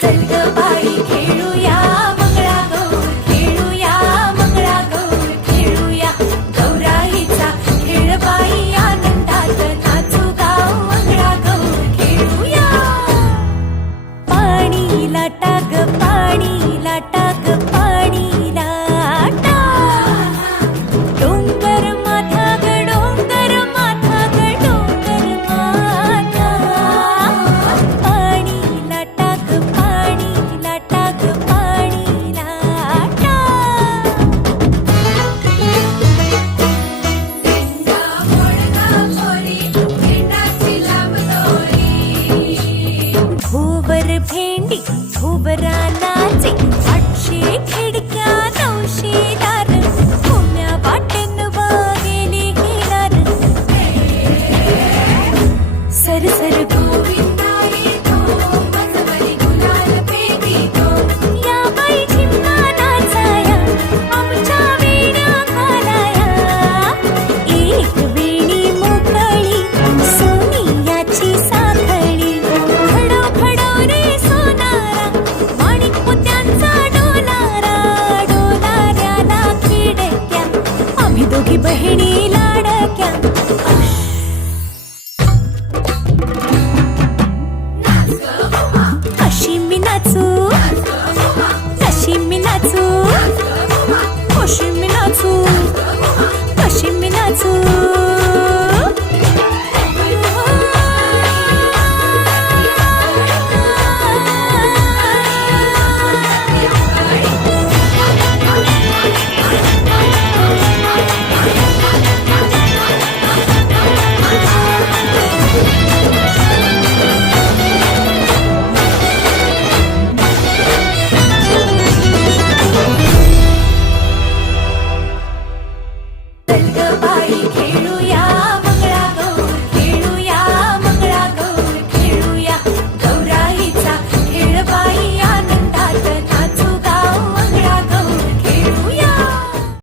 चल ग बाई खेळू भेंडी खोबरानाचे आठशे खिडक्या नऊशे दार पुण्या वाटेन वागेली हिरार सर सर